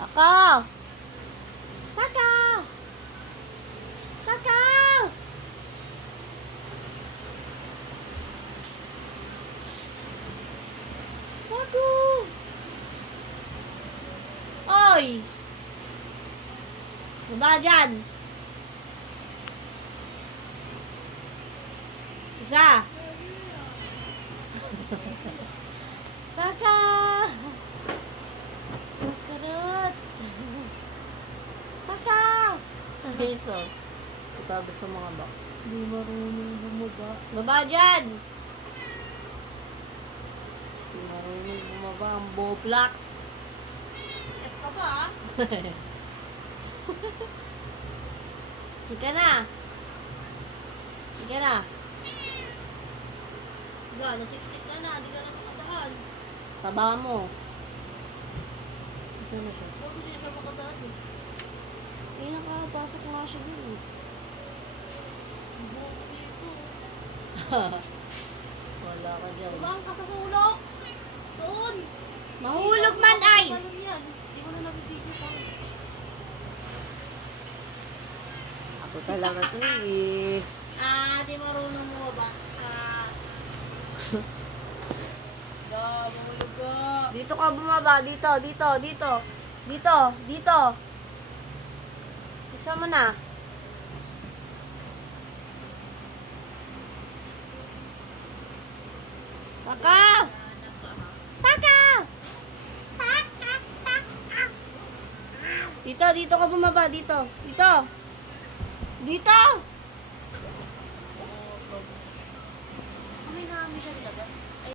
Taka! Taka! Taka! Bago! Oy! Baba dyan! Isa! Taka! Karot! Taka! Sabi so. Itago sa mga box. Hindi marunong bumaba. Baba dyan! Hindi marunong bumaba ang Bowflex. At ka ba? Hika na! Hika na! Ga, nasiksik ka na. Di ka na makatahan. Taba mo. Saan na siya? Bago di siya makatahan eh. Eh, nakapasok nga siya dun. Buo ko dito. Wala ka dyan. Tumang ka sa sulok. Doon. Mahulog man ay! Balon yan. Di mo na nabibigyo pa. Ako talaga to eh. Di marunong mo ba? Ga, mahulog ka. Dito ka bumaba. Dito, dito, dito. Dito, dito. Isa mo na. Taka! Taka! Dito, dito ka bumaba. Dito. Dito. Dito!